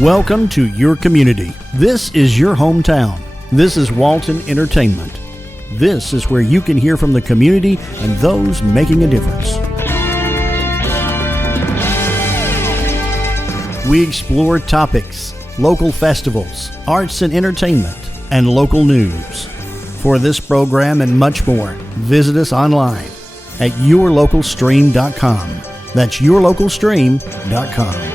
Welcome to your community. This is your hometown. This is Walton Entertainment. This is where you can hear from the community and those making a difference. We explore topics, local festivals, arts and entertainment, and local news. For this program and much more, visit us online at yourlocalstream.com. That's yourlocalstream.com.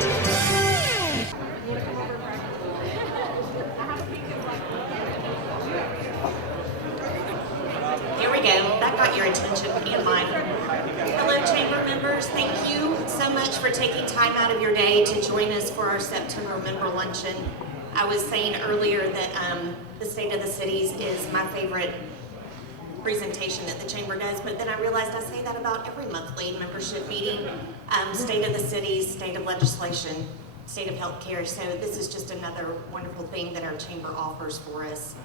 September member luncheon. I was saying earlier that the State of the Cities is my favorite presentation that the Chamber does, but then I realized I say that about every monthly membership meeting. State of the Cities, State of Legislation, State of Healthcare, so this is just another wonderful thing that our Chamber offers for us.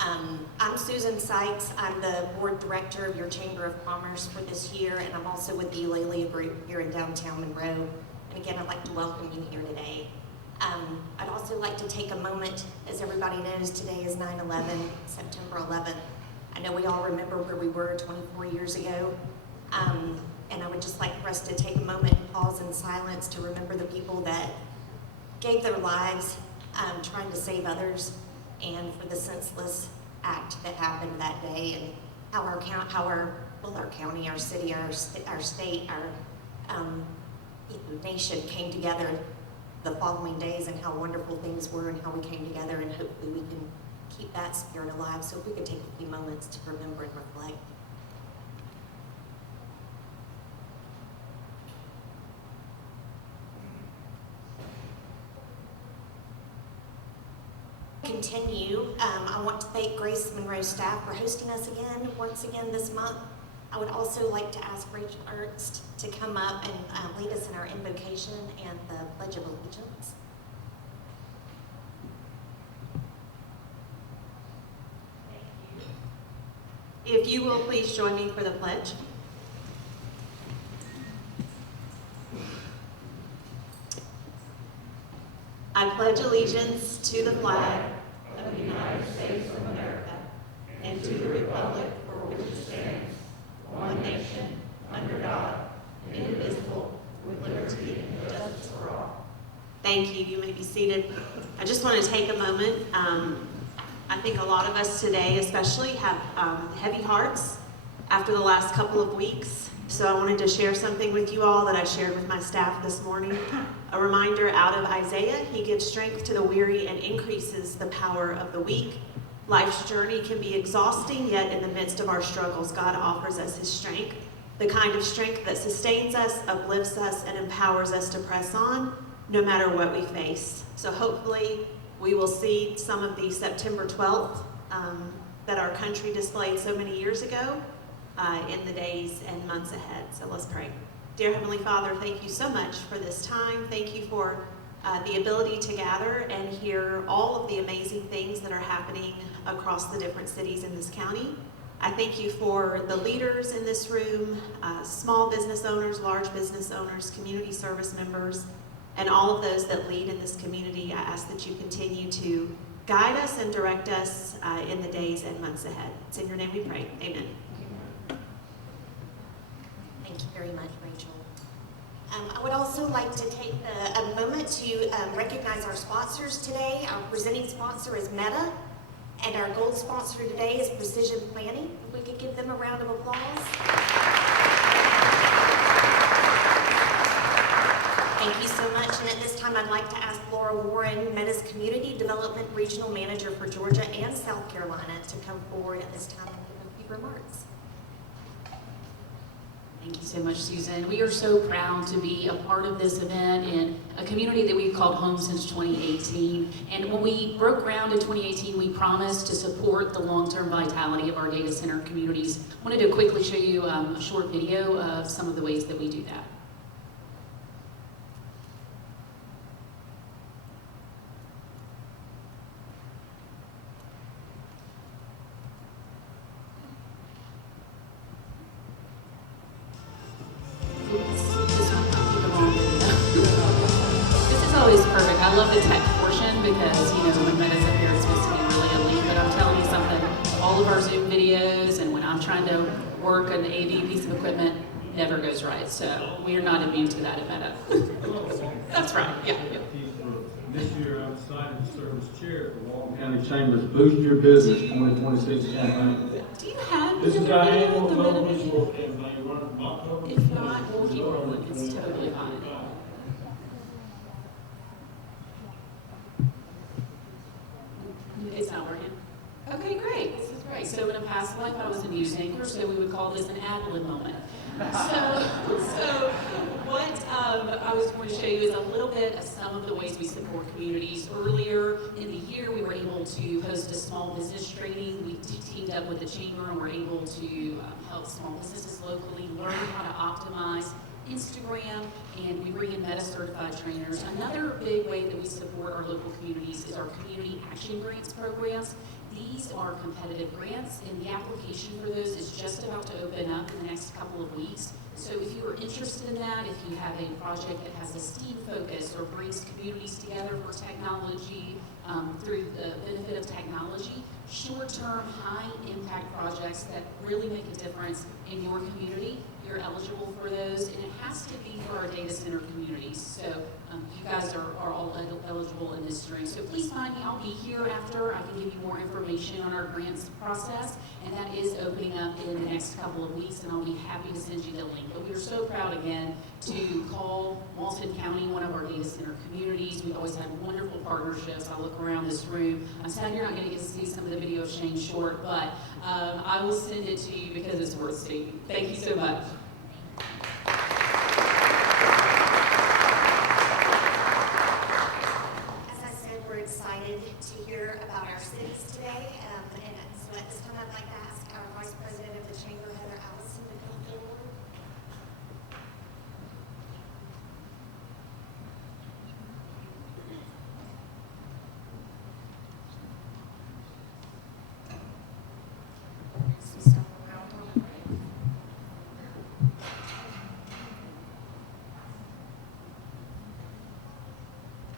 I'm Susan Sykes. I'm the Board Director of your Chamber of Commerce for this year, and I'm also with the Eulalia Group here in downtown Monroe. And again, I'd like to welcome you here today. I'd also like to take a moment, as everybody knows, today is 9/11, September 11th. I know we all remember where we were 24 years ago, and I would just like for us to take a moment and pause in silence to remember the people that gave their lives trying to save others, and for the senseless act that happened that day, and how our county, our city, our state, our nation came together the following days, and how wonderful things were and how we came together, and hopefully we can keep that spirit alive. So if we could take a few moments to remember and reflect. Continue. I want to thank Grace Monroe staff for hosting us once again this month. I would also like to ask Rachel Ernst to come up and lead us in our invocation and the Pledge of Allegiance. Thank you. If you will please join me for the pledge. I pledge allegiance to the flag of the United States of America and to the republic for which it stands, one nation, under God, indivisible, with liberty and justice for all. Thank you. You may be seated. I just want to take a moment. I think a lot of us today especially have heavy hearts after the last couple of weeks. So I wanted to share something with you all that I shared with my staff this morning. A reminder out of Isaiah: He gives strength to the weary and increases the power of the weak. Life's journey can be exhausting, yet in the midst of our struggles, God offers us His strength, the kind of strength that sustains us, uplifts us, and empowers us to press on, no matter what we face. So hopefully we will see some of the September 12th that our country displayed so many years ago in the days and months ahead. So let's pray. Dear Heavenly Father, thank you so much for this time. Thank you for the ability to gather and hear all of the amazing things that are happening across the different cities in this county. I thank you for the leaders in this room, small business owners, large business owners, community service members, and all of those that lead in this community. I ask that you continue to guide us and direct us in the days and months ahead. It's in your name we pray. Amen. Thank you very much, Rachel. I would also like to take a moment to recognize our sponsors today. Our presenting sponsor is Meta, and our gold sponsor today is Precision Planning. If we could give them a round of applause. Thank you so much. And at this time, I'd like to ask Laura Warren, Meta's Community Development Regional Manager for Georgia and South Carolina, to come forward at this time and give a few remarks. Thank you so much, Susan. We are so proud to be a part of this event in a community that we've called home since 2018. And when we broke ground in 2018, we promised to support the long-term vitality of our data center communities. I wanted to quickly show you a short video of some of the ways that we do that. This is always perfect. I love the tech portion fun because, when Meta's up here, it's supposed to be really elite, but I'm telling you something, all of our Zoom videos and when I'm trying to work an AV piece of equipment, never goes right. So we are not immune to that at Meta. That's right, yeah. This year, I'm decided to serve as chair for Walton County Chambers Boost Your Business 2026 campaign. Do you have This is our annual the television campaign running from October. If not, we'll keep rolling. It's totally fine. It's not working. Okay, great. This is great. So in a past life, I was a news anchor, so we would call this an Adeline moment. So what I was going to show you is a little bit of some of the ways we support communities. Earlier in the year, we were able to host a small business training. We teamed up with the chamber and were able to help small businesses locally learn how to optimize Instagram, and we bring in Meta certified trainers. Another big way that we support our local communities is our community action grants programs. These are competitive grants, and the application for those is just about to open up in the next couple of weeks. So if you are interested in that, if you have a project that has a STEAM focus or brings communities together for technology through the benefit of technology, short-term, high-impact projects that really make a difference in your community, you're eligible for those, and it has to be for our data center communities. So you guys are all eligible in this string. So please find me. I'll be here after. I can give you more information on our grants process, and that is opening up in the next couple of weeks, and I'll be happy to send you the link. But we are so proud, again, to call Walton County one of our data center communities. We've always had wonderful partnerships. I look around this room. I'm sad you're not going to get to see some of the video of Shane Short, but I will send it to you because it's worth seeing. Thank you so much. As I said, we're excited to hear about our cities today. And so at this time, I'd like to ask our Vice President of the Chamber, Heather Allison, to come forward. Some stuff around on it,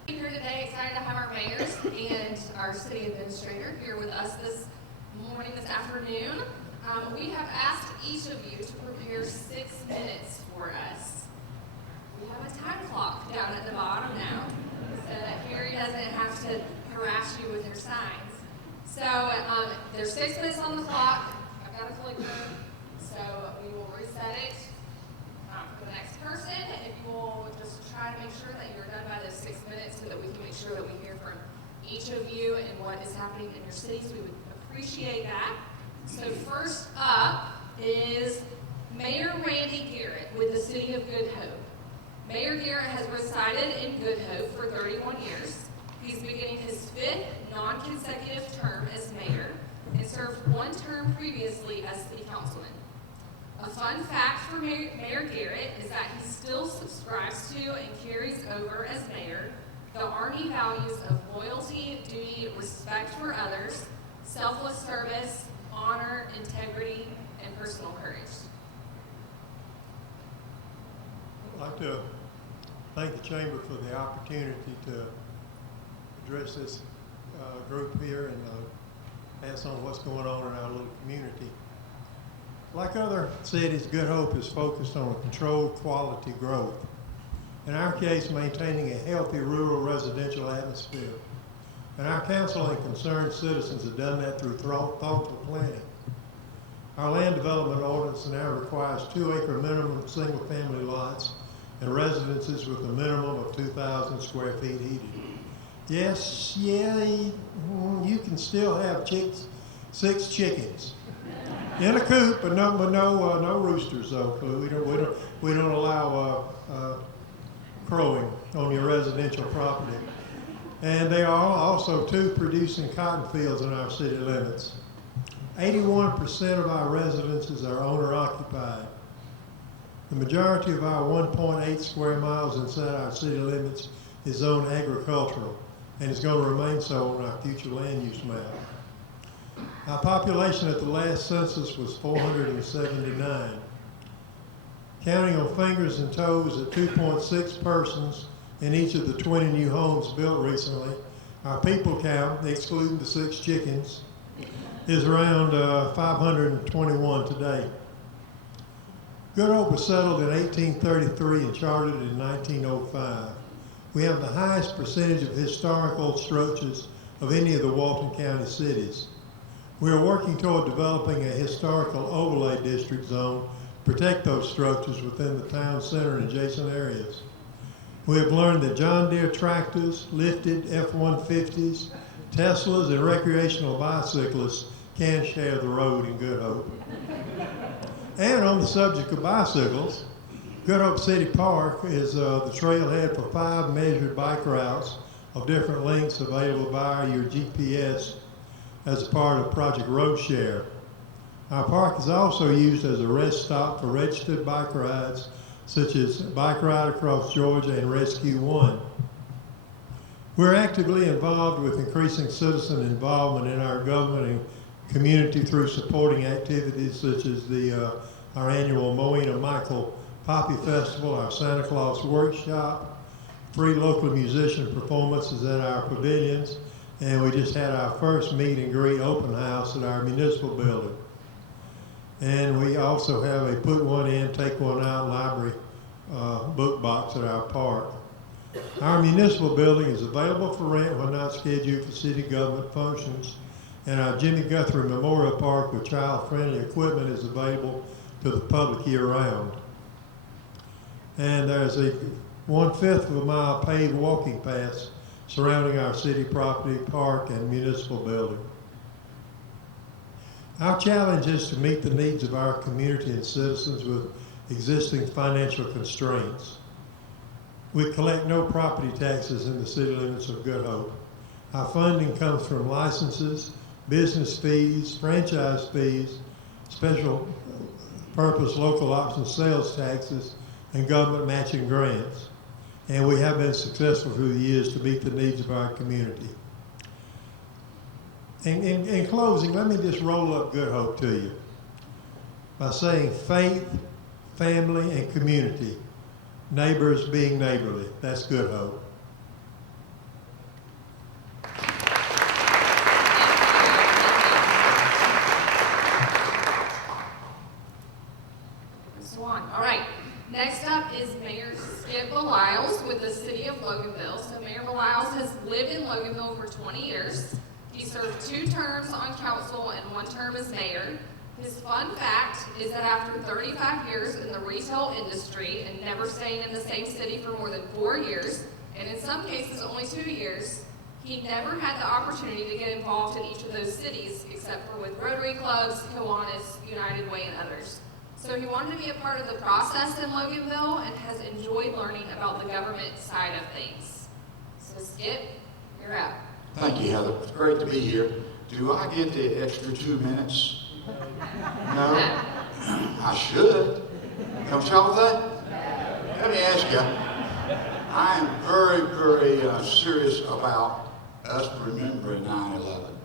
right? Here today, excited to have our mayors and our city administrator here with us this morning, this afternoon. We have asked each of you to prepare 6 minutes for us. We have a time clock down at the bottom now, so that Carrie doesn't have to harass you with her signs. So there's 6 minutes on the clock. I've got a clicker, so we will reset it for the next person. If you will just try to make sure that you're done by those 6 minutes so that we can make sure that we hear from each of you and what is happening in your cities. We would appreciate that. So first up is Mayor Randy Garrett with the City of Good Hope. Mayor Garrett has resided in Good Hope for 31 years. He's beginning his 5th non-consecutive term as mayor and served 1 term previously as city councilman. A fun fact for Mayor Garrett is that he still subscribes to and carries over as mayor the Army values of loyalty, duty, respect for others, selfless service, honor, integrity, and personal courage. I'd like to thank the Chamber for the opportunity to address this group here and pass on what's going on in our little community. Like other cities, Good Hope is focused on a controlled quality growth. In our case, maintaining a healthy rural residential atmosphere. And our council and concerned citizens have done that through thoughtful planning. Our land development ordinance now requires 2-acre minimum single-family lots and residences with a minimum of 2,000 square feet heated. Yes, you can still have 6 chickens in a coop, but no roosters though. We don't allow crowing on your residential property. And they are also 2 producing cotton fields in our city limits. 81% of our residences are owner occupied. The majority of our 1.8 square miles inside our city limits is zoned agricultural and is going to remain so on our future land use map. Our population at the last census was 479. Counting on fingers and toes at 2.6 persons in each of the 20 new homes built recently, Our people count, excluding the 6 chickens, is around 521 today. Good Hope was settled in 1833 and chartered in 1905. We have the highest percentage of historical structures of any of the Walton County cities. We are working toward developing a historical overlay district zone to protect those structures within the town center and adjacent areas. We have learned that John Deere tractors, lifted F-150s, Teslas, and recreational bicyclists can share the road in Good Hope. And on the subject of bicycles, Good Hope City Park is the trailhead for 5 measured bike routes of different lengths available via your GPS as a part of Project Road Share. Our park is also used as a rest stop for registered bike rides, such as Bike Ride Across Georgia and Rescue One. We're actively involved with increasing citizen involvement in our government and community through supporting activities such as our annual Moena Michael Poppy Festival, our Santa Claus Workshop, free local musician performances at our pavilions, and we just had our first meet and greet open house at our municipal building. And we also have a put one in, take one out library book box at our park. Our municipal building is available for rent when not scheduled for city government functions, and our Jimmy Guthrie Memorial Park with child-friendly equipment is available to the public year-round. And there's a 1/5 of a mile paved walking path surrounding our city property, park, and municipal building. Our challenge is to meet the needs of our community and citizens with existing financial constraints. We collect no property taxes in the city limits of Good Hope. Our funding comes from licenses, business fees, franchise fees, special purpose local option sales taxes, and government matching grants. And we have been successful through the years to meet the needs of our community. In closing, let me just roll up Good Hope to you by saying faith, family, and community, neighbors being neighborly. That's Good Hope. All right, next up is Mayor Skip Beliles with the City of Loganville. So Mayor Beliles has lived in Loganville for 20 years. He served 2 terms on council and 1 term as mayor. His fun fact is that after 35 years in the retail industry and never staying in the same city for more than 4 years, and in some cases only 2 years, he never had the opportunity to get involved in each of those cities except for with Rotary clubs, Kiwanis, United Way, and others. So he wanted to be a part of the process in Loganville and has enjoyed learning about the government side of things. So Skip, you're up. Thank you, Heather. It's great to be here. Do I get the extra 2 minutes? No? I should. Don't y'all think? Let me ask you. I am very, very serious about us remembering 9/11.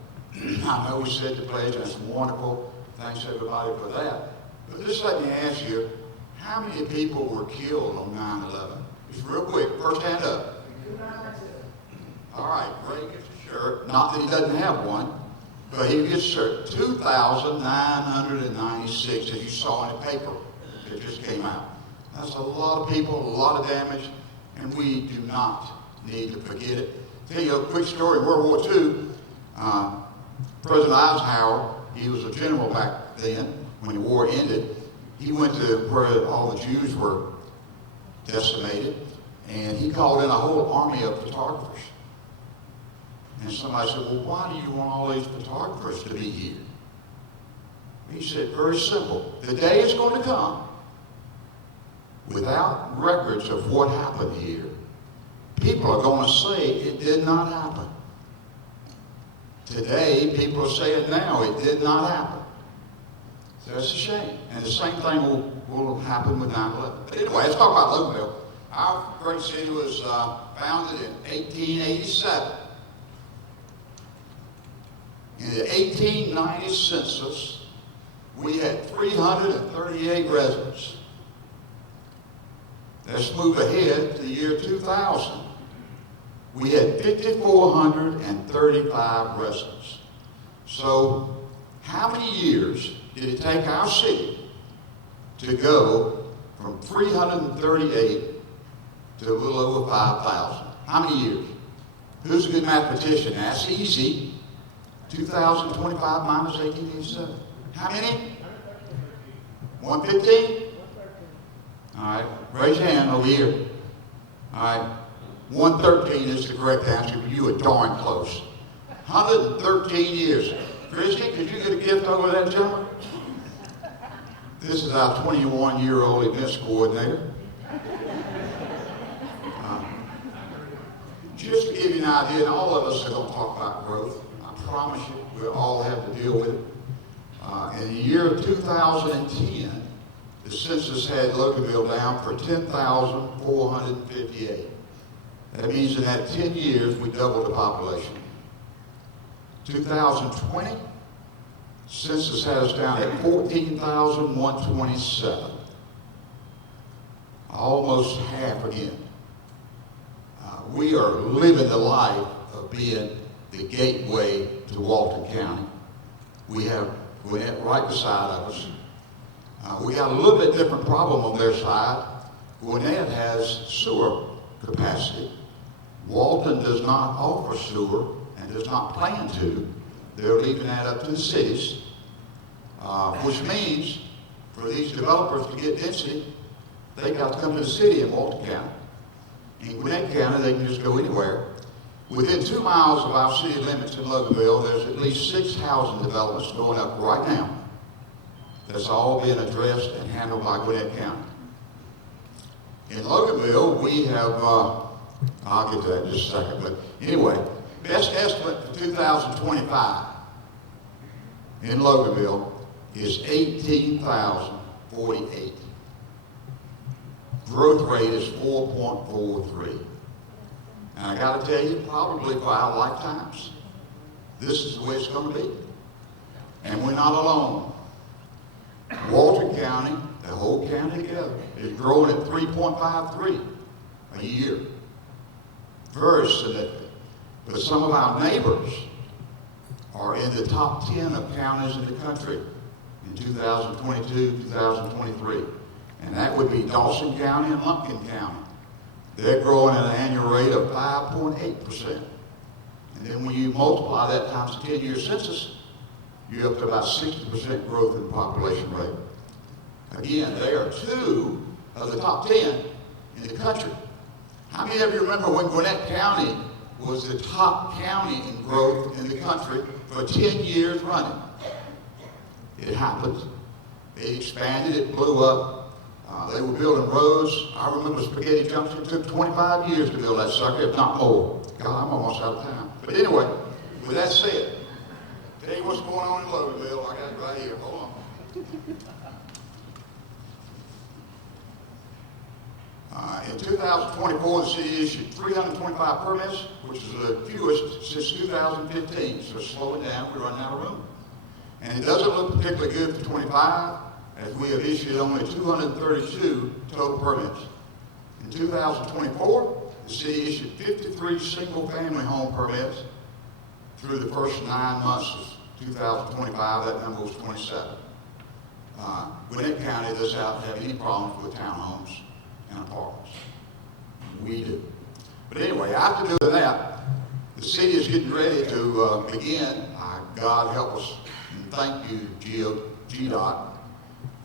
I know we said the pledge, and it's wonderful. Thanks everybody for that. But just let me ask you, how many people were killed on 9/11? Just real quick, first hand up. All right, Ray gets a shirt. Not that he doesn't have one, but he gets a shirt. 2,996, as you saw in the paper that just came out. That's a lot of people, a lot of damage, and we do not need to forget it. Tell you a quick story. World War II, President Eisenhower, he was a general back then when the war ended. He went to where all the Jews were decimated, and he called in a whole army of photographers. And somebody said, well, why do you want all these photographers to be here? He said, very simple. The day is going to come without records of what happened here. People are going to say it did not happen. Today, people are saying now it did not happen. So that's a shame. And the same thing will happen with 9/11. But anyway, let's talk about Loganville. Our great city was founded in 1887. In the 1890 census, we had 338 residents. Let's move ahead to the year 2000. we had 5,435 residents. So how many years did it take our city to go from 338 to a little over 5,000? How many years? Who's a good mathematician? That's easy. 2025 minus 1887. How many? 115? All right, raise your hand over here. All right, 113 is the correct answer, but you were darn close. 113 years. Christy, could you get a gift over that gentleman? This is our 21-year-old events coordinator. Just to give you an idea, and all of us are going to talk about growth. I promise you, we'll all have to deal with it. In the year of 2010, the census had Loganville down for 10,458. That means in that 10 years, we doubled the population. 2020, census had us down at 14,127. Almost half again. We are living the life of being the gateway to Walton County. We have Gwinnett right beside of us. We got a little bit different problem on their side. Gwinnett has sewer capacity. Walton does not offer sewer and does not plan to. They're leaving that up to the cities, which means for these developers to get density, they got to come to the city in Walton County. In Gwinnett County, they can just go anywhere. Within 2 miles of our city limits in Loganville, there's at least 6 housing developments going up right now. That's all being addressed and handled by Gwinnett County. In Loganville, we have, I'll get to that in just a second, but anyway, best estimate for 2025 in Loganville is 18,048. Growth rate is 4.43. And I got to tell you, probably for our lifetimes, this is the way it's going to be. And we're not alone. Walton County, the whole county together, is growing at 3.53 a year. Very significant. But some of our neighbors are in the top 10 of counties in the country in 2022, 2023. And that would be Dawson County and Lumpkin County. They're growing at an annual rate of 5.8%. And then when you multiply that times the 10-year census, you're up to about 60% growth in the population rate. Again, they are 2 of the top 10 in the country. How many of you remember when Gwinnett County was the top county in growth in the country for 10 years running? It happened. They expanded, it blew up. They were building roads. I remember Spaghetti Junction took 25 years to build that sucker, if not more. God, I'm almost out of time. But anyway, with that said, tell you what's going on in Loganville. I got it right here. Hold on. In 2024, the city issued 325 permits, which is the fewest since 2015. So it's slowing down. We're running out of room. And it doesn't look particularly good for 25, as we have issued only 232 total permits. In 2024, the city issued 53 single-family home permits. Through the first 9 months of 2025, that number was 27. Gwinnett County does not have any problems with townhomes and apartments. We do. But anyway, after doing that, the city is getting ready to begin. God help us, and thank you, GDOT.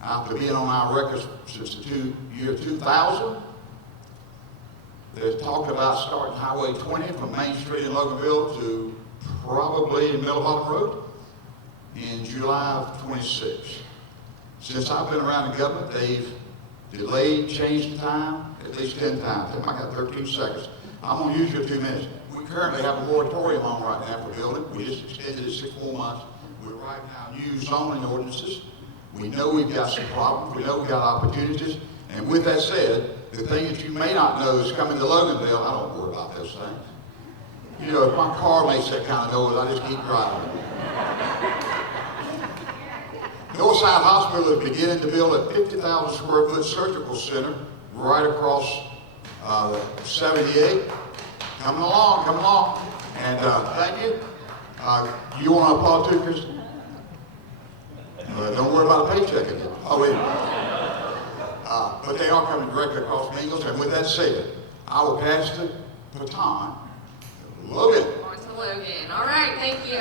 After being on our records since the year 2000, they're talking about starting Highway 20 from Main Street in Loganville to probably Middle Bottom Road in July of 26. Since I've been around the government, they've delayed, changed the time at least 10 times. I got 13 seconds. I'm going to use your 2 minutes. We currently have a moratorium on right now for building. We just extended it 6 more months. We're right now new zoning ordinances. We know we've got some problems. We know we've got opportunities. And with that said, the thing that you may not know is coming to Loganville. I don't worry about those things. You know, if my car makes that kind of noise, I just keep driving. Northside Hospital is beginning to build a 50,000 square foot surgical center right across 78. Coming along, coming along. And thank you. You want to applaud too, Chris? Don't worry about a paycheck again. Oh, wait. But they are coming directly across from Ingles. And with that said, I will pass the baton to Logan. On to Logan. All right, thank you.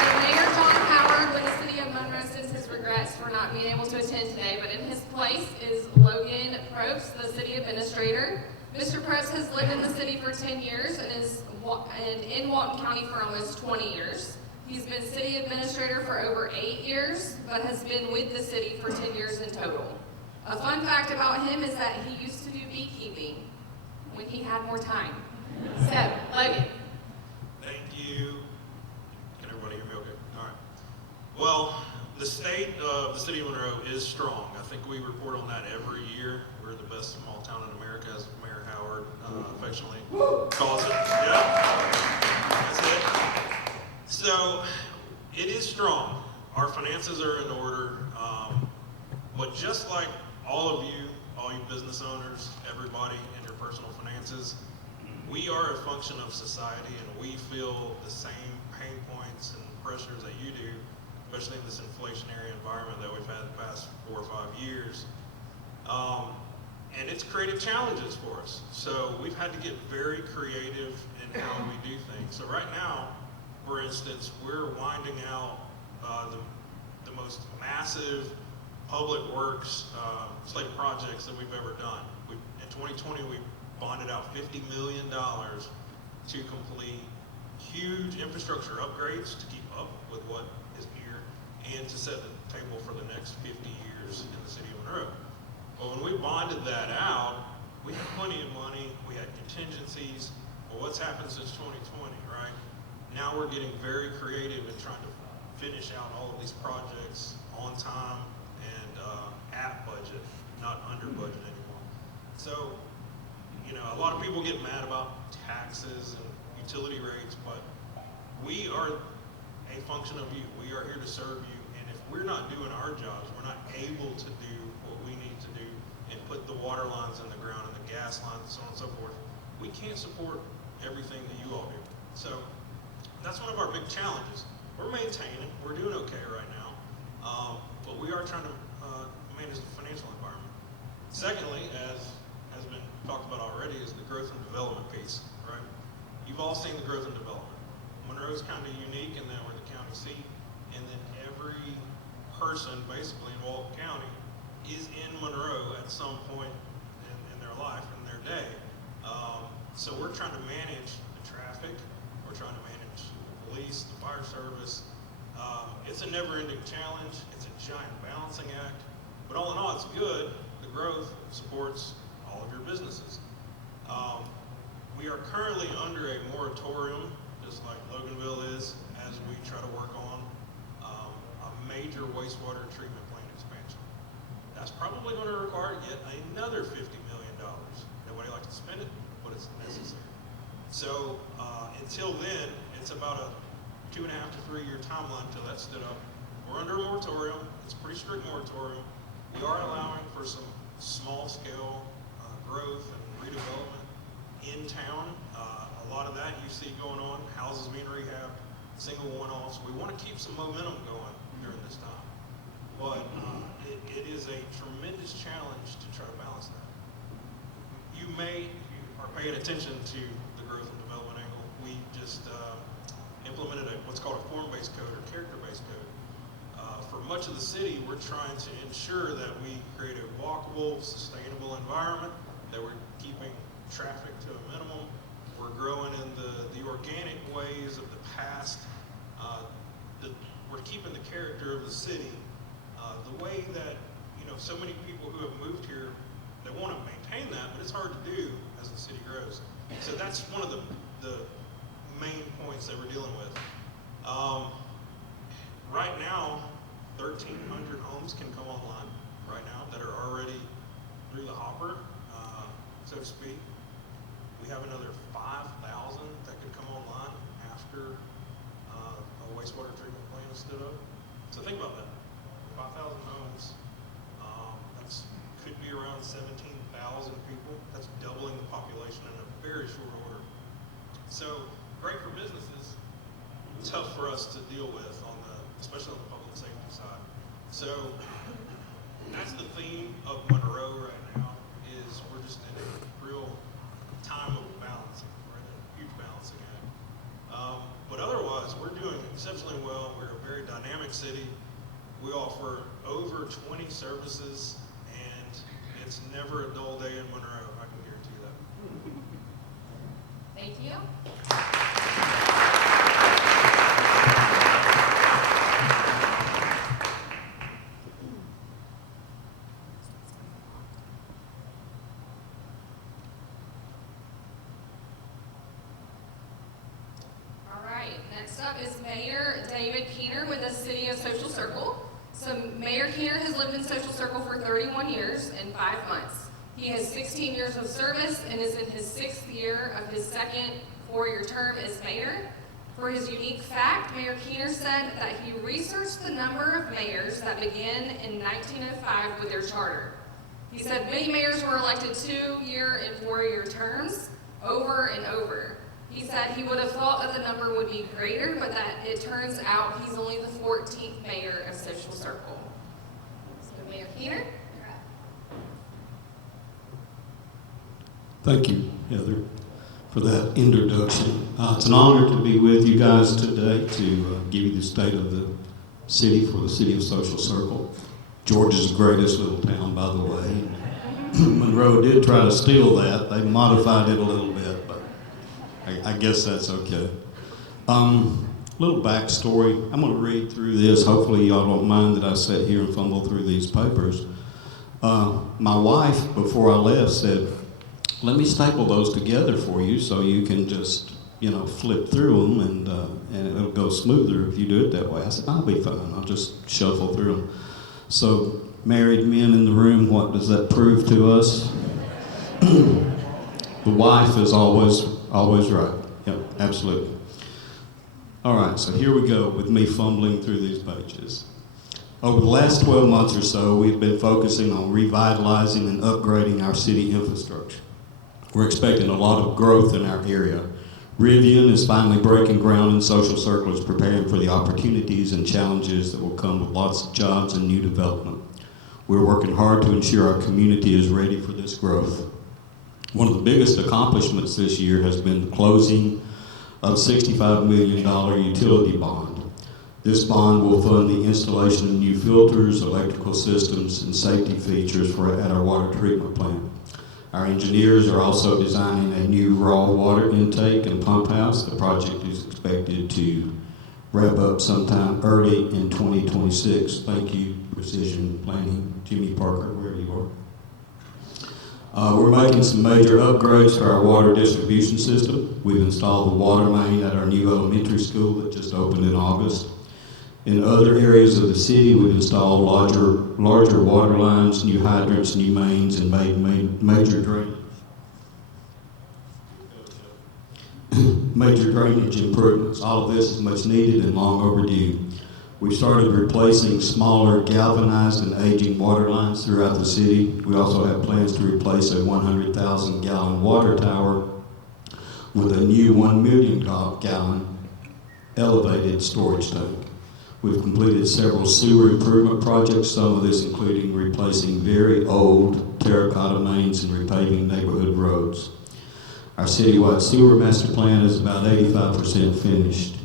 So Mayor John Howard with the City of Monroe sends his regrets for not being able to attend today, but in his place is Logan Probst, the City Administrator. Mr. Probst has lived in the city for 10 years and is in Walton County for almost 20 years. He's been City Administrator for over 8 years, but has been with the city for 10 years in total. A fun fact about him is that he used to do beekeeping when he had more time. So, Logan. Thank you. Can everybody hear me okay? All right. Well, the state of the city of Monroe is strong. I think we report on that every year. We're the best small town in America, as Mayor Howard affectionately calls it. Yeah, that's it. So, it is strong. Our finances are in order. But just like all of you, all you business owners, everybody in your personal finances, we are a function of society, and we feel the same pain points and pressures that you do, especially in this inflationary environment that we've had the past 4 or 5 years. And it's created challenges for us. So we've had to get very creative in how we do things. So right now, for instance, we're winding out the most massive public works slate of projects that we've ever done. In 2020, we bonded out $50 million to complete huge infrastructure upgrades to keep up with what is here and to set the table for the next 50 years in the city of Monroe. But when we bonded that out, we had plenty of money, we had contingencies. Well, what's happened since 2020, right? Now we're getting very creative in trying to finish out all of these projects on time and at budget, not under budget anymore. So, you know, a lot of people get mad about taxes and utility rates, but we are a function of you. We are here to serve you, and if we're not doing our jobs, we're not able to do what we need to do and put the water lines in the ground and the gas lines and so on and so forth, we can't support everything that you all do. So that's one of our big challenges. We're maintaining, we're doing okay right now, but we are trying to manage the financial environment. Secondly, as has been talked about already, is the growth and development piece, right? You've all seen the growth and development. Monroe's kind of unique in that we're the county seat, and then every person basically in Walton County is in Monroe at some point in their life, in their day. So we're trying to manage the traffic, we're trying to manage the police, the fire service. It's a never-ending challenge, it's a giant balancing act, but all in all, it's good. The growth supports all of your businesses. We are currently under a moratorium, just like Loganville is, as we try to work on a major wastewater treatment plant expansion. That's probably going to require yet another $50 million. Nobody likes to spend it, but it's necessary. So until then, it's about a 2.5 to 3 year timeline until that's stood up. We're under a moratorium. It's a pretty strict moratorium. We are allowing for some small scale growth and redevelopment in town. A lot of that you see going on, houses being rehabbed, single one-offs. We want to keep some momentum going during this time. But it is a tremendous challenge to try to balance that. You may, if you are paying attention to the growth and development angle, we just implemented what's called a form-based code or character-based code. For much of the city, we're trying to ensure that we create a walkable, sustainable environment, that we're keeping traffic to a minimum. We're growing in the organic ways of the past. We're keeping the character of the city. The way that, you know, so many people who have moved here, they want to maintain that, but it's hard to do as the city grows. So that's one of the main points that we're dealing with. Right now, 1,300 homes can come online right now that are already through the hopper, so to speak. We have another 5,000 that could come online after a wastewater treatment plant is stood up. So think about that, 5,000 homes, that's could be around 17,000 people. That's population in a very short order. So great for businesses, tough for us to deal with especially on the public safety side. So that's the theme of Monroe right now, is we're just in a real time of balancing. We're in a huge balancing act. But otherwise, we're doing exceptionally well. We're a very dynamic city. We offer over 20 services, and it's never a dull day in Monroe. I can guarantee that. Thank you. All right, next up is Mayor David Keener with the City of Social Circle. So Mayor Keener has lived in Social Circle for 31 years and 5 months. He has 16 years of service and is in his 6th year of his second 4-year term as mayor. For his unique fact, Mayor Keener said that he researched the number of mayors that began in 1905 with their charter. He said many mayors were elected 2-year and 4-year terms over and over. He said he would have thought that the number would be greater, but that it turns out he's only the 14th mayor of Social Circle. So Mayor Keener, you're up. Thank you, Heather, for that introduction. It's an honor to be with you guys today to give you the state of the city for the City of Social Circle. Georgia's greatest little town, by the way. Monroe did try to steal that. They modified it a little bit, but I guess that's okay. Little backstory. I'm going to read through this. Hopefully y'all don't mind that I sit here and fumble through these papers. My wife, before I left, said, let me staple those together for you so you can just, flip through them and it'll go smoother if you do it that way. I said, I'll be fine. I'll just shuffle through them. So, married men in the room, what does that prove to us? The wife is always right. Yep, absolutely. All right, so here we go with me fumbling through these pages. Over the last 12 months or so, we've been focusing on revitalizing and upgrading our city infrastructure. We're expecting a lot of growth in our area. Rivian is finally breaking ground, and Social Circle is preparing for the opportunities and challenges that will come with lots of jobs and new development. We're working hard to ensure our community is ready for this growth. One of the biggest accomplishments this year has been the closing of $65 million utility bond. This bond will fund the installation of new filters, electrical systems, and safety features at our water treatment plant. Our engineers are also designing a new raw water intake and pump house. The project is expected to wrap up sometime early in 2026. Thank you, Precision Planning, Jimmy Parker, wherever you are. We're making some major upgrades to our water distribution system. We've installed the water main at our new elementary school that just opened in August. In other areas of the city, we've installed larger water lines, new hydrants, new mains, and major drainage improvements. All of this is much needed and long overdue. We've started replacing smaller galvanized and aging water lines throughout the city. We also have plans to replace a 100,000 gallon water tower with a new 1 million gallon elevated storage tank. We've completed several sewer improvement projects, some of this including replacing very old terracotta mains and repaving neighborhood roads. Our citywide sewer master plan is about 85% finished.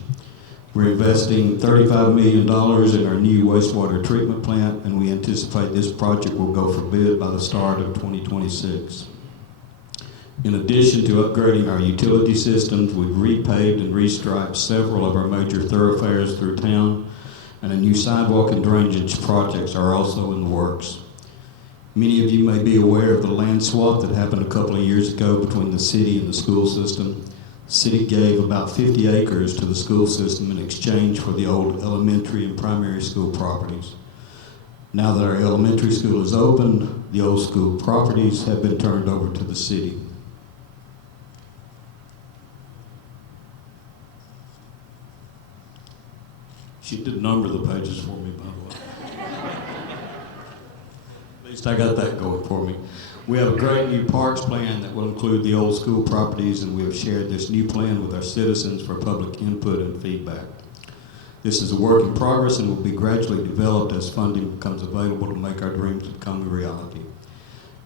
We're investing $35 million in our new wastewater treatment plant, and we anticipate this project will go for bid by the start of 2026. In addition to upgrading our utility systems, we've repaved and restriped several of our major thoroughfares through town, and a new sidewalk and drainage projects are also in the works. Many of you may be aware of the land swap that happened a couple of years ago between the city and the school system. The city gave about 50 acres to the school system in exchange for the old elementary and primary school properties. Now that our elementary school is open, the old school properties have been turned over to the city. She did number the pages for me, by the way. At least I got that going for me. We have a great new parks plan that will include the old school properties, and we have shared this new plan with our citizens for public input and feedback. This is a work in progress and will be gradually developed as funding becomes available to make our dreams become a reality.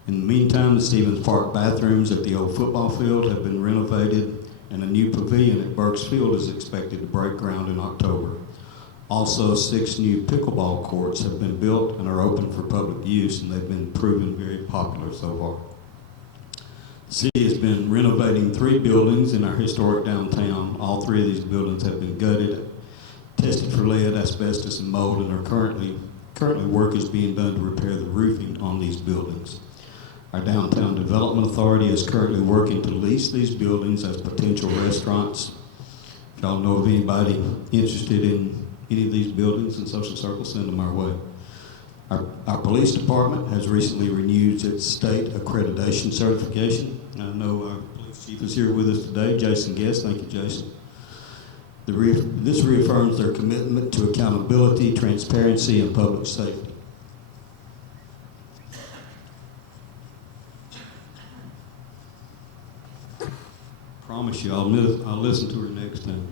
In the meantime, the Stevens Park bathrooms at the old football field have been renovated, and a new pavilion at Burks Field is expected to break ground in October. Also, 6 new pickleball courts have been built and are open for public use, and they've been proven very popular so far. The city has been renovating 3 buildings in our historic downtown. All 3 of these buildings have been gutted, tested for lead, asbestos, and mold, and are currently work is being done to repair the roofing on these buildings. Our Downtown Development Authority is currently working to lease these buildings as potential restaurants. If y'all know of anybody interested in any of these buildings and social circles, send them our way. Our police department has recently renewed its state accreditation certification. I know our police chief is here with us today, Jason Guest. Thank you, Jason. This reaffirms their commitment to accountability, transparency, and public safety. Promise you, I'll listen to her next time.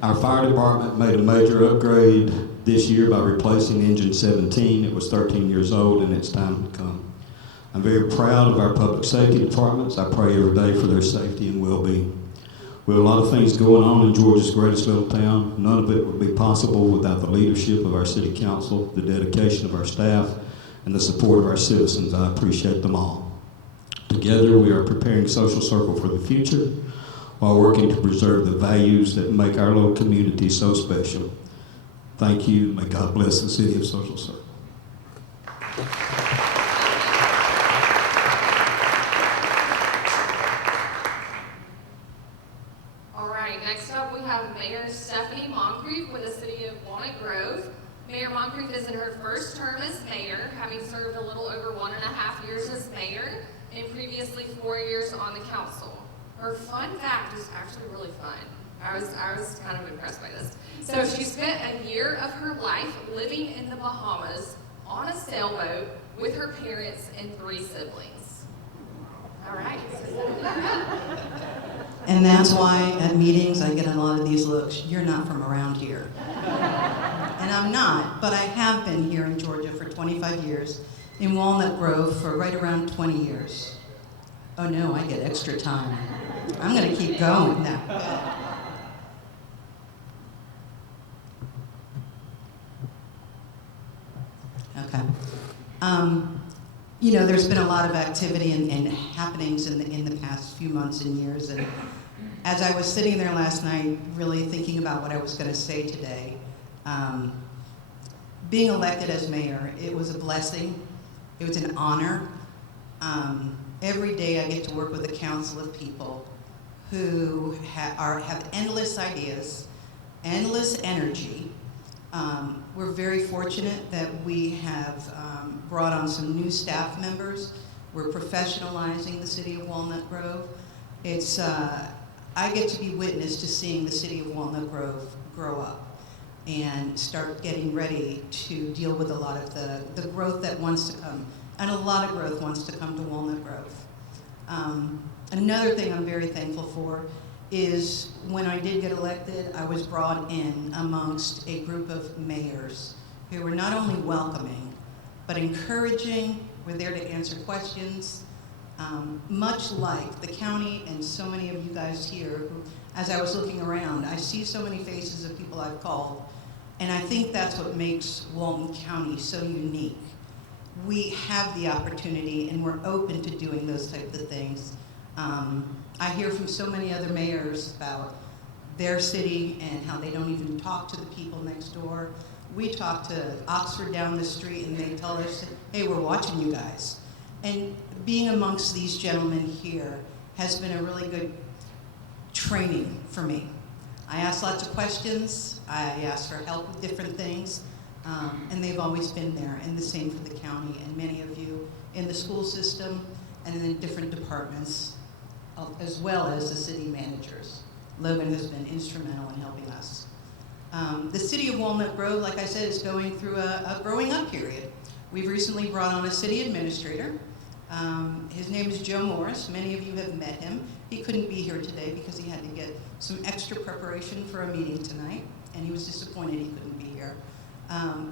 Our fire department made a major upgrade this year by replacing engine 17. It was 13 years old, and it's time to come. I'm very proud of our public safety departments. I pray every day for their safety and well-being. We have a lot of things going on in Georgia's greatest little town. None of it would be possible without the leadership of our city council, the dedication of our staff, and the support of our citizens. I appreciate them all. Together, we are preparing Social Circle for the future, while working to preserve the values that make our little community so special. Thank you. May God bless the city of Social Circle. All right, next up we have Mayor Stephanie Moncrief with the City of Walnut Grove. Mayor Moncrief is in her first term as mayor, having served a little over 1.5 years as mayor and previously 4 years on the council. Her fun fact is actually really fun. I was kind of impressed by this. So she spent a year of her life living in the Bahamas on a sailboat with her parents and 3 siblings. All right. And that's why at meetings I get a lot of these looks. You're not from around here. And I'm not, but I have been here in Georgia for 25 years, in Walnut Grove for right around 20 years. Oh no, I get extra time. I'm going to keep going now. Okay. You know, there's been a lot of activity and happenings in the past few months and years. And as I was sitting there last night, really thinking about what I was going to say today, being elected as mayor, it was a blessing. It was an honor. Every day I get to work with a council of people who have endless ideas, endless energy. We're very fortunate that we have brought on some new staff members. We're professionalizing the city of Walnut Grove. It's, I get to be witness to seeing the city of Walnut Grove grow up and start getting ready to deal with a lot of the growth that wants to come. And a lot of growth wants to come to Walnut Grove. Another thing I'm very thankful for is when I did get elected, I was brought in amongst a group of mayors who were not only welcoming, but encouraging, were there to answer questions, much like the county and so many of you guys here, who, as I was looking around, I see so many faces of people I've called, and I think that's what makes Walton County so unique. We have the opportunity and we're open to doing those types of things. I hear from so many other mayors about their city and how they don't even talk to the people next door. We talk to Oxford down the street and they tell us, hey, we're watching you guys. And being amongst these gentlemen here has been a really good training for me. I ask lots of questions, I ask for help with different things, and they've always been there, and the same for the county and many of you in the school system and in different departments, as well as the city managers. Logan has been instrumental in helping us. The city of Walnut Grove, like I said, is going through a growing up period. We've recently brought on a city administrator. His name is Joe Morris. Many of you have met him. He couldn't be here today because he had to get some extra preparation for a meeting tonight, and he was disappointed he couldn't be here.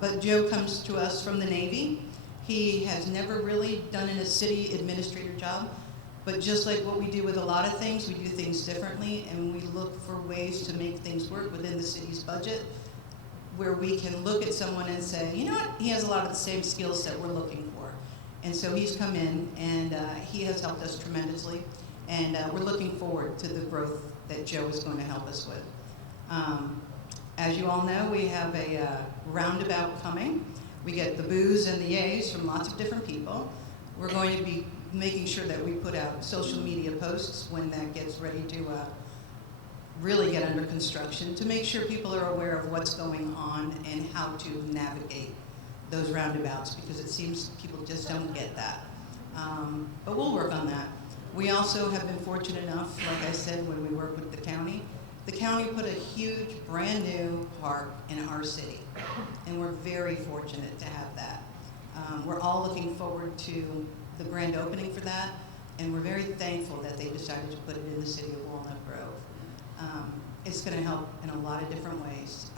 But Joe comes to us from the Navy. He has never really done a city administrator job, but just like what we do with a lot of things, we do things differently, and we look for ways to make things work within the city's budget, where we can look at someone and say, you know what, he has a lot of the same skill set we're looking for. And so he's come in, and he has helped us tremendously, and we're looking forward to the growth that Joe is going to help us with. As you all know, we have a roundabout coming. We get the boos and the yays from lots of different people. We're going to be making sure that we put out social media posts when that gets ready to really get under construction, to make sure people are aware of what's going on and how to navigate those roundabouts, because it seems people just don't get that. But we'll work on that. We also have been fortunate enough, like I said, when we work with the county put a huge brand new park in our city, and we're very fortunate to have that. We're all looking forward to the grand opening for that, and we're very thankful that they decided to put it in the city of Walnut Grove. It's going to help in a lot of different ways.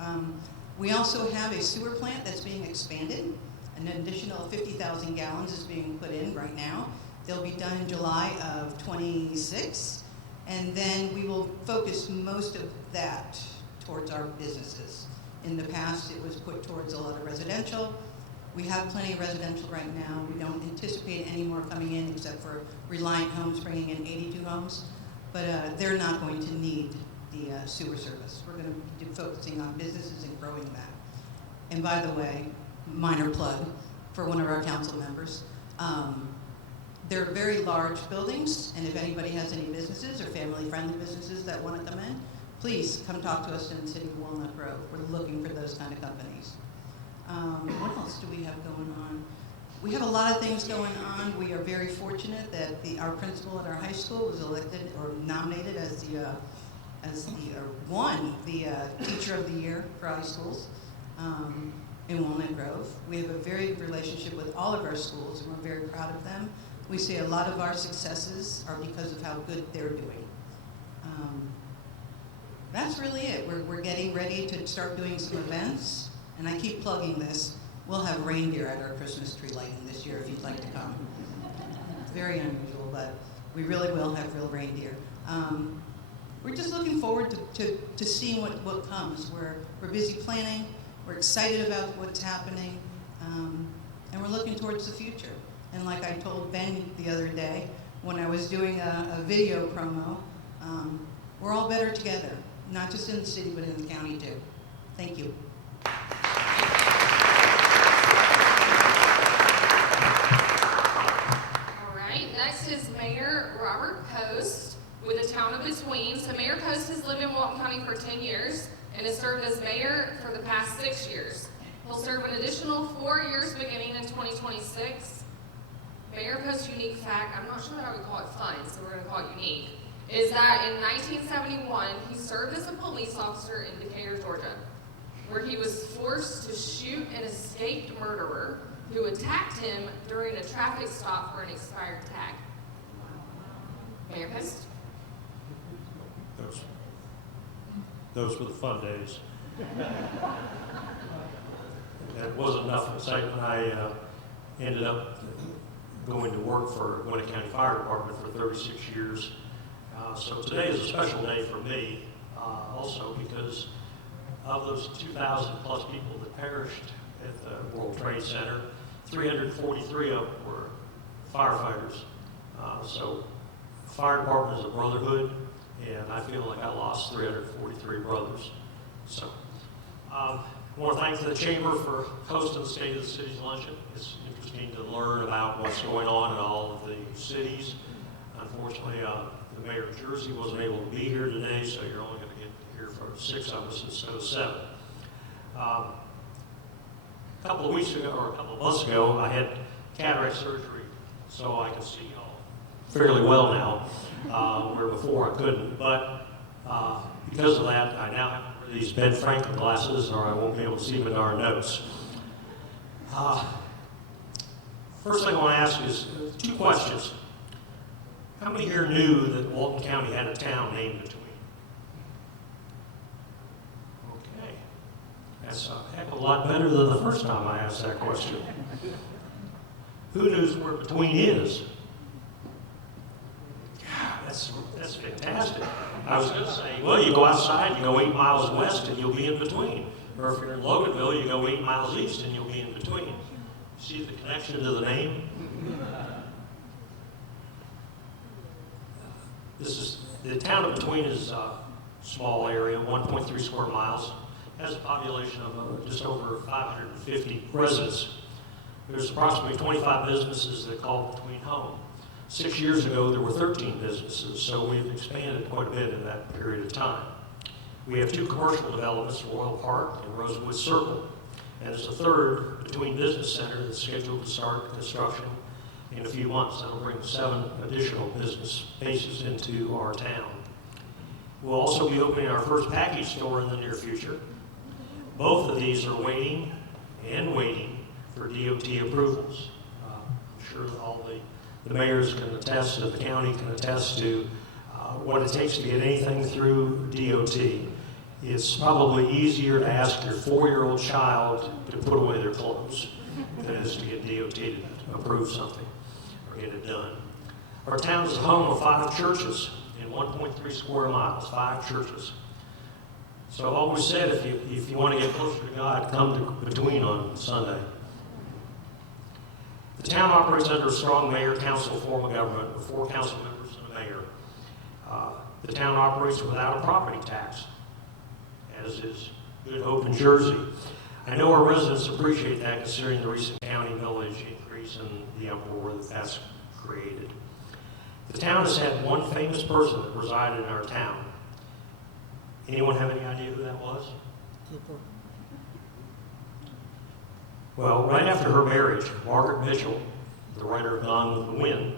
We also have a sewer plant that's being expanded. An additional 50,000 gallons is being put in right now. They'll be done in July of 26, and then we will focus most of that towards our businesses. In the past, it was put towards a lot of residential. We have plenty of residential right now. We don't anticipate any more coming in except for Reliant Homes bringing in 82 homes, but they're not going to need the sewer service. We're going to be focusing on businesses and growing that. And by the way, minor plug for one of our council members, they're very large buildings, and if anybody has any businesses or family-friendly businesses that want to come in, please come talk to us in the city of Walnut Grove. We're looking for those kind of companies. What else do we have going on? We have a lot of things going on. We are very fortunate that our principal at our high school was elected or nominated as won the Teacher of the Year for high schools in Walnut Grove. We have a very good relationship with all of our schools, and we're very proud of them. We say a lot of our successes are because of how good they're doing. That's really it. We're getting ready to start doing some events, and I keep plugging this. We'll have reindeer at our Christmas tree lighting this year if you'd like to come. It's very unusual, but we really will have real reindeer. We're just looking forward to seeing what comes. We're busy planning. We're excited about what's happening, and we're looking towards the future. And like I told Ben the other day when I was doing a video promo, we're all better together, not just in the city, but in the county too. Thank you. All right, next is Mayor Robert Post with the town of Between. So Mayor Post has lived in Walton County for 10 years and has served as mayor for the past 6 years. He'll serve an additional 4 years beginning in 2026. Mayor Post's unique fact, I'm not sure how we call it fun, so we're going to call it unique, is that in 1971, he served as a police officer in Decatur, Georgia, where he was forced to shoot an escaped murderer who attacked him during a traffic stop for an expired tag. Mayor Post? Those were the fun days. That wasn't enough excitement. I ended up going to work for Gwinnett County Fire Department for 36 years. So today is a special day for me, also because of those 2,000 plus people that perished at the World Trade Center, 343 of them were firefighters. So the fire department is a brotherhood, and I feel like I lost 343 brothers. So I want to thank the Chamber for hosting the State of the City's Luncheon. It's interesting to learn about what's going on in all of the cities. Unfortunately, the mayor of Jersey wasn't able to be here today, so you're only going to get to hear from 6 of us instead of 7. A couple of weeks ago, or a couple of months ago, I had cataract surgery, so I can see y'all fairly well now, where before I couldn't. But because of that, I now have to wear these Ben Franklin glasses, or I won't be able to see my darn notes. First thing I want to ask is two questions. How many here knew that Walton County had a town named between? Okay. That's a heck of a lot better than the first time I asked that question. Who knows where between is? God, that's fantastic. I was going to say, well, you go outside, you go 8 miles west, and you'll be in between. Or if you're in Loganville, you go 8 miles east, and you'll be in between. See the connection to the name? The town of Between is a small area, 1.3 square miles, has a population of just over 550 residents. There's approximately 25 businesses that call Between home. 6 years ago, there were 13 businesses, so we've expanded quite a bit in that period of time. We have 2 commercial developments, Royal Park and Rosewood Circle, and there's a third Between Business Center that's scheduled to start construction in a few months. That'll bring 7 additional business spaces into our town. We'll also be opening our first package store in the near future. Both of these are waiting for DOT approvals. I'm sure that all the mayors can attest, and the county can attest to what it takes to get anything through DOT. It's probably easier to ask your 4-year-old child to put away their clothes than it is to get DOT to approve something or get it done. Our town is the home of 5 churches in 1.3 square miles, 5 churches. So I've always said, if you want to get closer to God, come to Between on Sunday. The town operates under a strong mayor-council form of government with 4 council members and a mayor. The town operates without a property tax, as is Good Hope in Jersey. I know our residents appreciate that, considering the recent county millage increase and the uproar that that's created. The town has had one famous person that resided in our town. Anyone have any idea who that was? Cooper. Well, right after her marriage, Margaret Mitchell, the writer of Gone with the Wind,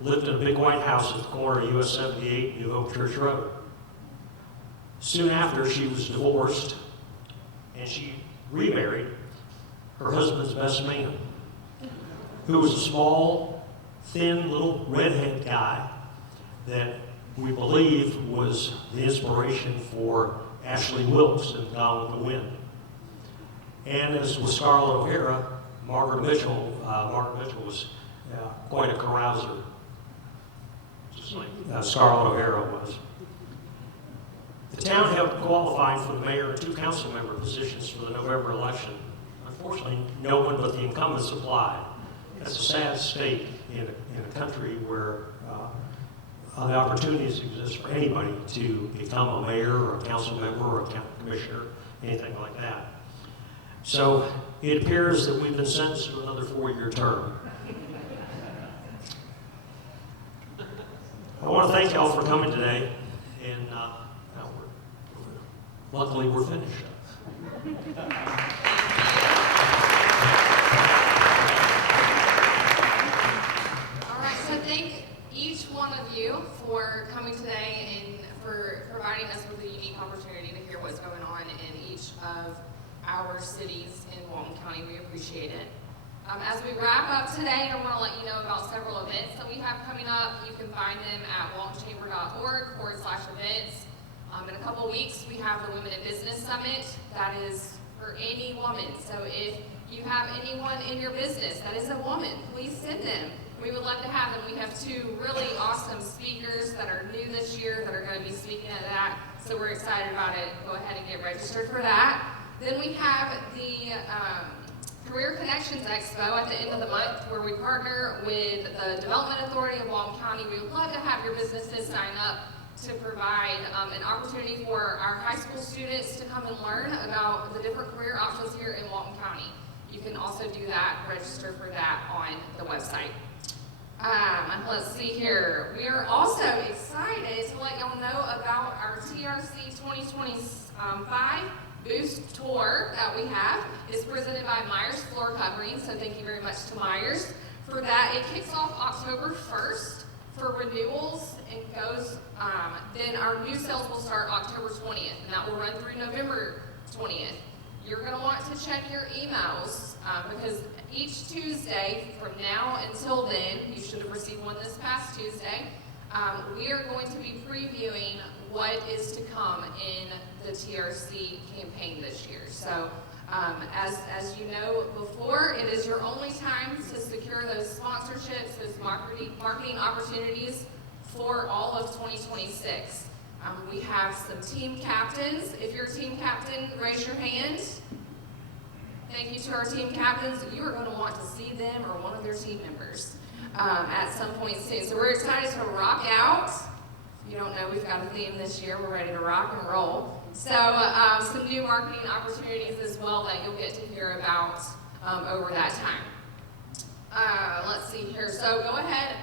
lived in a big white house at the corner of US 78 New Hope Church Road. Soon after, she was divorced, and she remarried her husband's best man, who was a small, thin, little redhead guy that we believe was the inspiration for Ashley Wilkes in Gone with the Wind. And as with Scarlett O'Hara, Margaret Mitchell was quite a carouser, just like Scarlett O'Hara was. The town helped qualify for the mayor and 2 council member positions for the November election. Unfortunately, no one but the incumbents applied. That's a sad state in a country where the opportunities exist for anybody to become a mayor or a council member or a county commissioner, anything like that. So it appears that we've been sentenced to another 4-year term. I want to thank y'all for coming today, and luckily we're finished. All right, so thank each one of you for coming today and for providing us with a unique opportunity to hear what's going on in each of our cities in Walton County. We appreciate it. As we wrap up today, I want to let you know about several events that we have coming up. You can find them at waltonchamber.org/events. In a couple weeks, we have the Women in Business Summit. That is for any woman. So if you have anyone in your business that is a woman, please send them. We would love to have them. We have 2 really awesome speakers that are new this year that are going to be speaking at that. So we're excited about it. Go ahead and get registered for that. Then we have the Career Connections Expo at the end of the month, where we partner with the Development Authority of Walton County. We would love to have your businesses sign up to provide an opportunity for our high school students to come and learn about the different career options here in Walton County. You can also do that, register for that on the website. Let's see here. We are also excited to let y'all know about our TRC 2025 Boost Tour that we have. It's presented by Myers Floor Covering, so thank you very much to Myers for that. It kicks off October 1st for renewals and goes, then our new sales will start October 20th, and that will run through November 20th. You're going to want to check your emails because each Tuesday from now until then, you should have received one this past Tuesday, we are going to be previewing what is to come in the TRC campaign this year. So as you know before, it is your only time to secure those sponsorships, those marketing opportunities for all of 2026. We have some team captains. If you're a team captain, raise your hand. Thank you to our team captains. You are going to want to see them or one of their team members at some point soon. So we're excited to rock out. If you don't know, we've got a theme this year. We're ready to rock and roll. So some new marketing opportunities as well that you'll get to hear about over that time. Let's see here. So go ahead,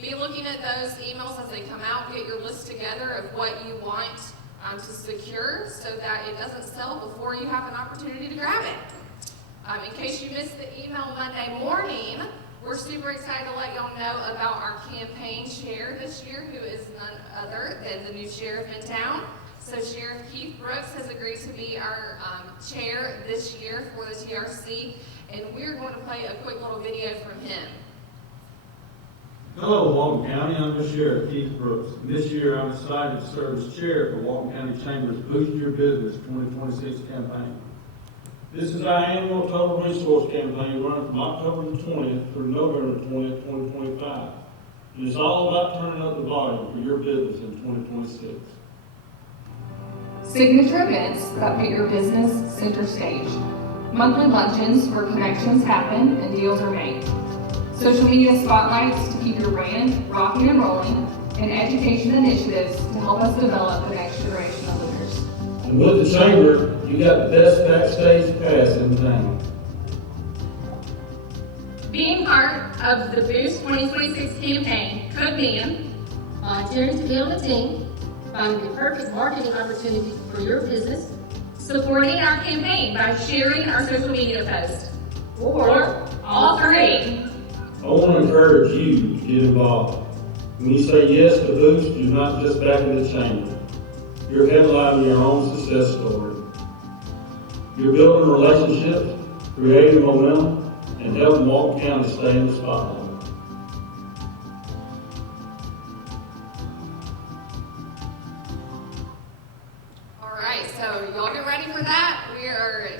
be looking at those emails as they come out. Get your list together of what you want to secure so that it doesn't sell before you have an opportunity to grab it. In case you missed the email Monday morning, we're super excited to let y'all know about our campaign chair this year, who is none other than the new sheriff in town. So Sheriff Keith Brooks has agreed to be our chair this year for the TRC, and we're going to play a quick little video from him. Hello, Walton County. I'm the Sheriff Keith Brooks. This year, I'm excited to serve as chair for Walton County Chamber's Boost Your Business 2026 campaign. This is our annual total resource campaign running from October the 20th through November 20th, 2025. And it's all about turning up the volume for your business in 2026. Signature events that put your business center stage. Monthly luncheons where connections happen and deals are made. Social media spotlights to keep your brand rocking and rolling, and education initiatives to help us develop the next generation of leaders. And with the chamber, you got the best backstage pass in town. Being part of the Boost 2026 campaign could mean volunteering to be on the team, finding the perfect marketing opportunity for your business, supporting our campaign by sharing our social media posts, or all three. I want to encourage you to get involved. When you say yes to Boost, you're not just backing the chamber. You're headlining your own success story. You're building relationships, creating momentum, and helping Walton County stay in the spotlight. All right, so y'all get ready for that.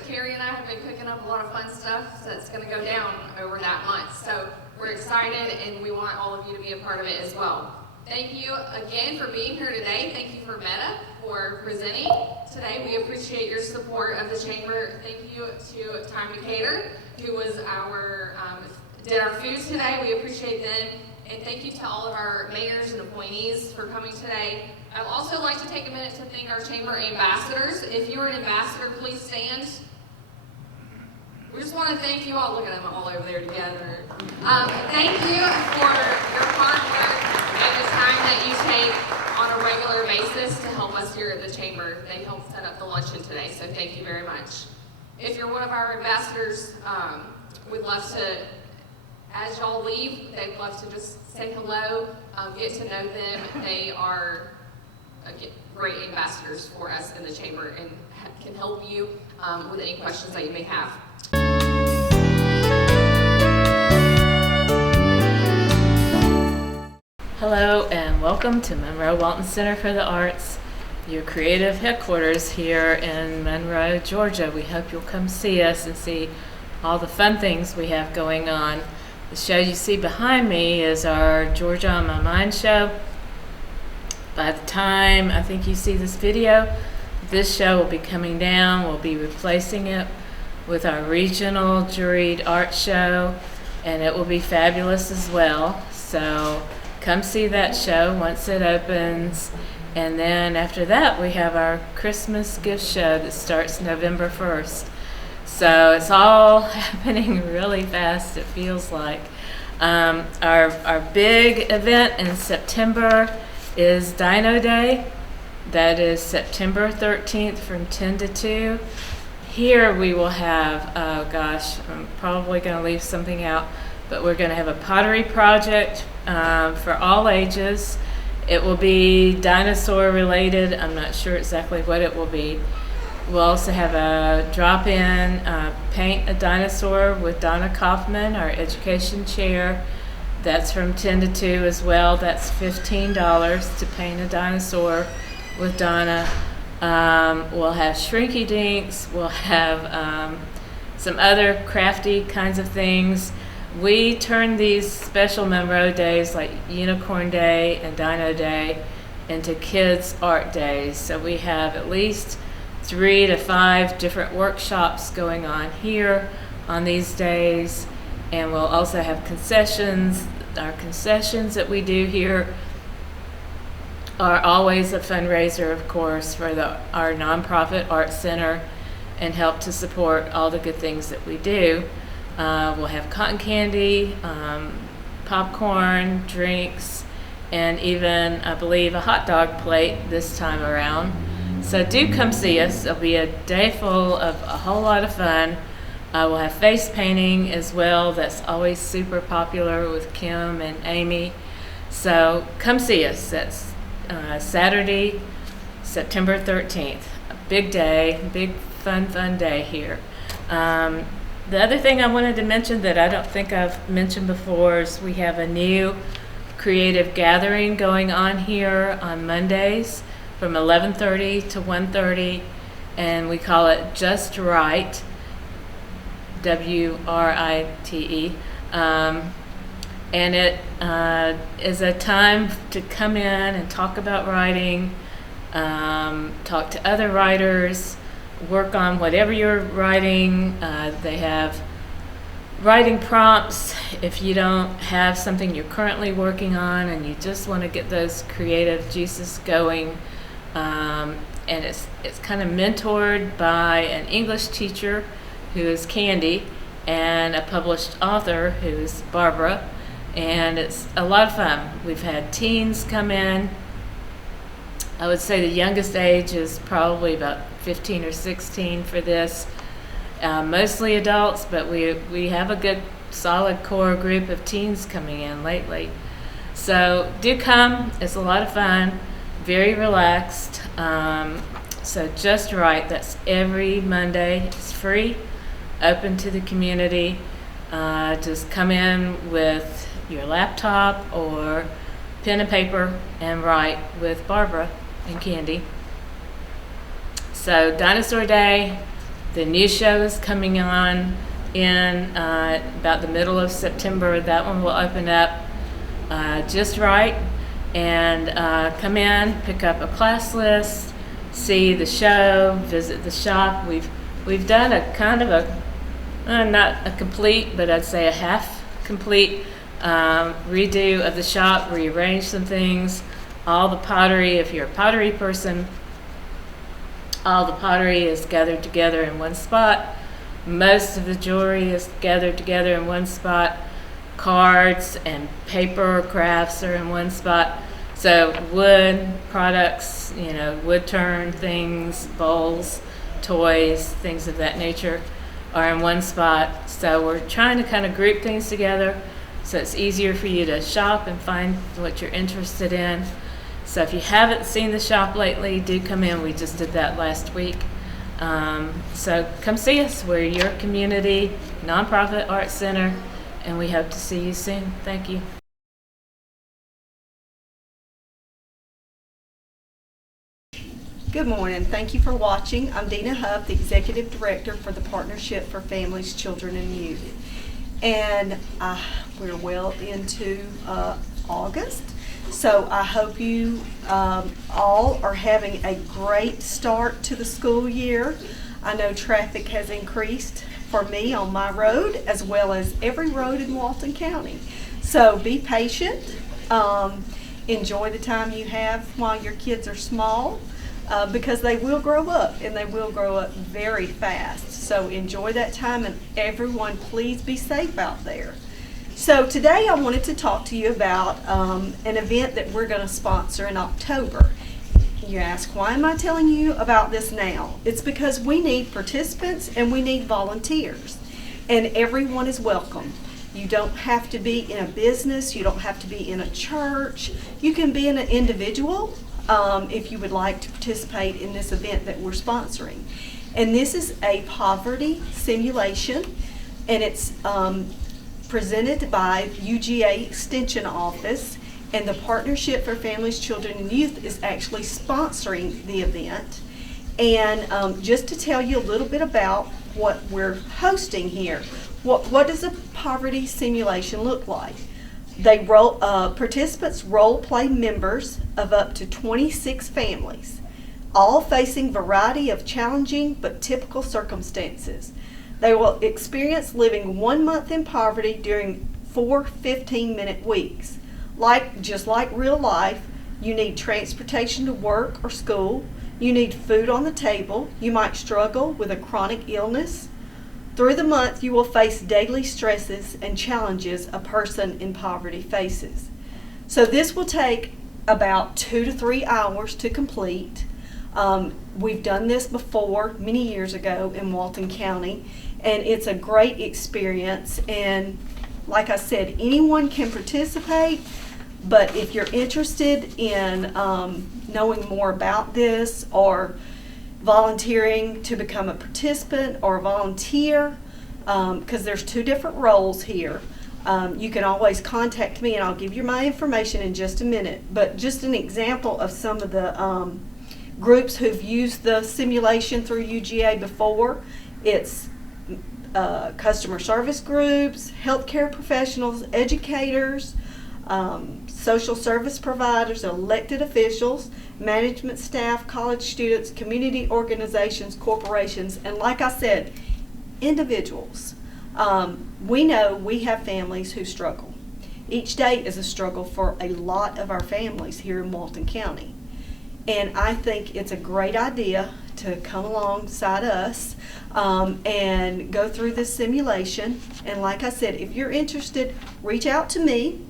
Carrie and I have been cooking up a lot of fun stuff that's going to go down over that month. So we're excited, and we want all of you to be a part of it as well. Thank you again for being here today. Thank you for Meta for presenting today. We appreciate your support of the chamber. Thank you to Time to Cater, who was did our food today. We appreciate them. And thank you to all of our mayors and appointees for coming today. I'd also like to take a minute to thank our chamber ambassadors. If you're an ambassador, please stand. We just want to thank you all. Look at them all over there together. Thank you for your hard work and the time that you take on a regular basis to help us here at the chamber. They helped set up the luncheon today, so thank you very much. If you're one of our ambassadors, we'd love to, as y'all leave, they'd love to just say hello, get to know them. They are great ambassadors for us in the chamber and can help you with any questions that you may have. Hello and welcome to Monroe Walton Center for the Arts, your creative headquarters here in Monroe, Georgia. We hope you'll come see us and see all the fun things we have going on. The show you see behind me is our Georgia on My Mind show. By the time I think you see this video, this show will be coming down. We'll be replacing it with our regional juried art show, and it will be fabulous as well. So come see that show once it opens. And then after that, we have our Christmas gift show that starts November 1st. So it's all happening really fast, it feels like. Our big event in September is Dino Day. That is September 13th from 10 to 2. Here we will have, oh gosh, I'm probably going to leave something out, but we're going to have a pottery project for all ages. It will be dinosaur related. I'm not sure exactly what it will be. We'll also have a drop-in paint a dinosaur with Donna Kaufman, our education chair. That's from 10 to 2 as well. That's $15 to paint a dinosaur with Donna. We'll have shrinky dinks. We'll have some other crafty kinds of things. We turn these special Monroe days like Unicorn Day and Dino Day into kids' art days. So we have at least 3 to 5 different workshops going on here on these days. And we'll also have concessions. Our concessions that we do here are always a fundraiser, of course, for our nonprofit art center and help to support all the good things that we do. We'll have cotton candy, popcorn, drinks, and even, I believe, a hot dog plate this time around. So do come see us. It'll be a day full of a whole lot of fun. We'll have face painting as well. That's always super popular with Kim and Amy. So come see us. That's Saturday, September 13th. A big day, big fun day here. The other thing I wanted to mention that I don't think I've mentioned before is we have a new creative gathering going on here on Mondays from 11:30 to 1:30, and we call it Just Right, WRITE. And it is a time to come in and talk about writing, talk to other writers, work on whatever you're writing. They have writing prompts if you don't have something you're currently working on and you just want to get those creative juices going. And it's kind of mentored by an English teacher who is Candy and a published author who is Barbara. And it's a lot of fun. We've had teens come in. I would say the youngest age is probably about 15 or 16 for this. Mostly adults, but we have a good solid core group of teens coming in lately. So do come. It's a lot of fun, very relaxed. So Just Right, that's every Monday. It's free, open to the community. Just come in with your laptop or pen and paper and write with Barbara and Candy. So Dinosaur Day, the new show is coming on in about the middle of September. That one will open up just right. And come in, pick up a class list, see the show, visit the shop. We've done a kind of not a complete, but I'd say a half complete redo of the shop, rearranged some things. All the pottery, if you're a pottery person, all the pottery is gathered together in one spot. Most of the jewelry is gathered together in one spot. Cards and paper crafts are in one spot. So wood products, wood turn things, bowls, toys, things of that nature are in one spot. So we're trying to kind of group things together so it's easier for you to shop and find what you're interested in. So if you haven't seen the shop lately, do come in. We just did that last week. So come see us. We're your community nonprofit art center, and we hope to see you soon. Thank you. Good morning. Thank you for watching. I'm Dina Huff, the Executive Director for the Partnership for Families, Children, and Youth. And we're well into August. So I hope you all are having a great start to the school year. I know traffic has increased for me on my road as well as every road in Walton County. So be patient. Enjoy the time you have while your kids are small because they will grow up and they will grow up very fast. So enjoy that time, and everyone please be safe out there. So today I wanted to talk to you about an event that we're going to sponsor in October. You ask, why am I telling you about this now? It's because we need participants and we need volunteers, and everyone is welcome. You don't have to be in a business, you don't have to be in a church, you can be an individual if you would like to participate in this event that we're sponsoring. And this is a poverty simulation, and it's presented by UGA Extension Office, and the Partnership for Families, Children, and Youth is actually sponsoring the event. And just to tell you a little bit about what we're hosting here, what does a poverty simulation look like? Participants role play members of up to 26 families, all facing variety of challenging but typical circumstances. They will experience living 1 month in poverty during 4 15-minute weeks. Just like real life, you need transportation to work or school, you need food on the table, you might struggle with a chronic illness. Through the month, you will face daily stresses and challenges a person in poverty faces. So this will take about 2 to 3 hours to complete. We've done this before many years ago in Walton County, and it's a great experience. And like I said, anyone can participate, but if you're interested in knowing more about this or volunteering to become a participant or a volunteer, because there's 2 different roles here, you can always contact me and I'll give you my information in just a minute. But just an example of some of the groups who've used the simulation through UGA before, it's customer service groups, healthcare professionals, educators, social service providers, elected officials, management staff, college students, community organizations, corporations, and like I said, individuals. We know we have families who struggle. Each day is a struggle for a lot of our families here in Walton County. And I think it's a great idea to come alongside us and go through this simulation. And like I said, if you're interested, reach out to me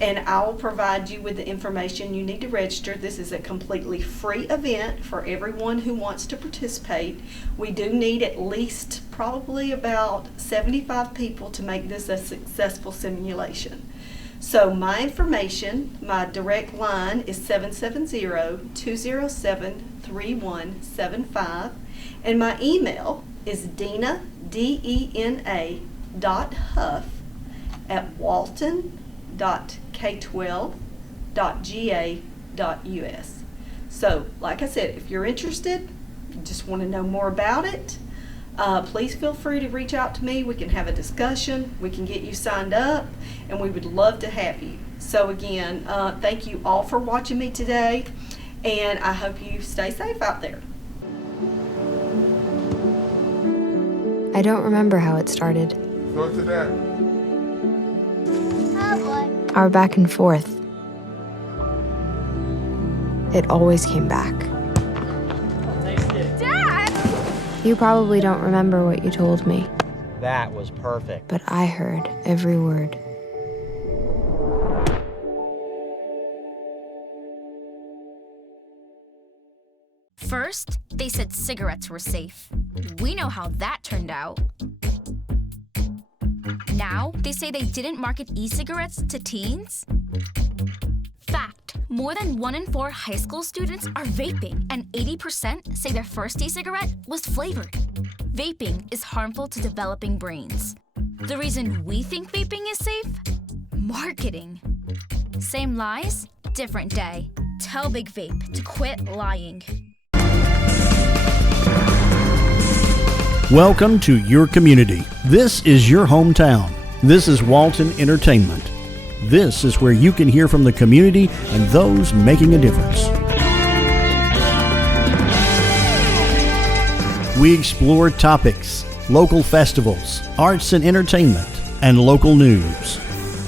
and I will provide you with the information you need to register. This is a completely free event for everyone who wants to participate. We do need at least probably about 75 people to make this a successful simulation. So my information, my direct line is 770-207-3175, and my email is Dena, D-E-N-A, .huff@walton.k12.ga.us. So, like I said, if you're interested, you just want to know more about it, please feel free to reach out to me. We can have a discussion. We can get you signed up, and we would love to have you. So again, thank you all for watching me today, and I hope you stay safe out there. I don't remember how it started. Go to that. Oh boy. Our back and forth. It always came back. Dad! You probably don't remember what you told me, That was perfect. but I heard every word. First, they said cigarettes were safe. We know how that turned out. Now, they say they didn't market e-cigarettes to teens. Fact, more than 1 in 4 high school students are vaping, and 80% say their first e-cigarette was flavored. Vaping is harmful to developing brains. The reason we think vaping is safe? Marketing. Same lies, different day. Tell Big Vape to quit lying. Welcome to your community. This is your hometown. This is Walton Entertainment. This is where you can hear from the community and those making a difference. We explore topics, local festivals, arts and entertainment, and local news.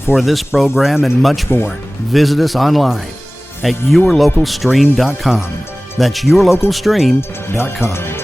For this program and much more, visit us online at yourlocalstream.com. That's yourlocalstream.com.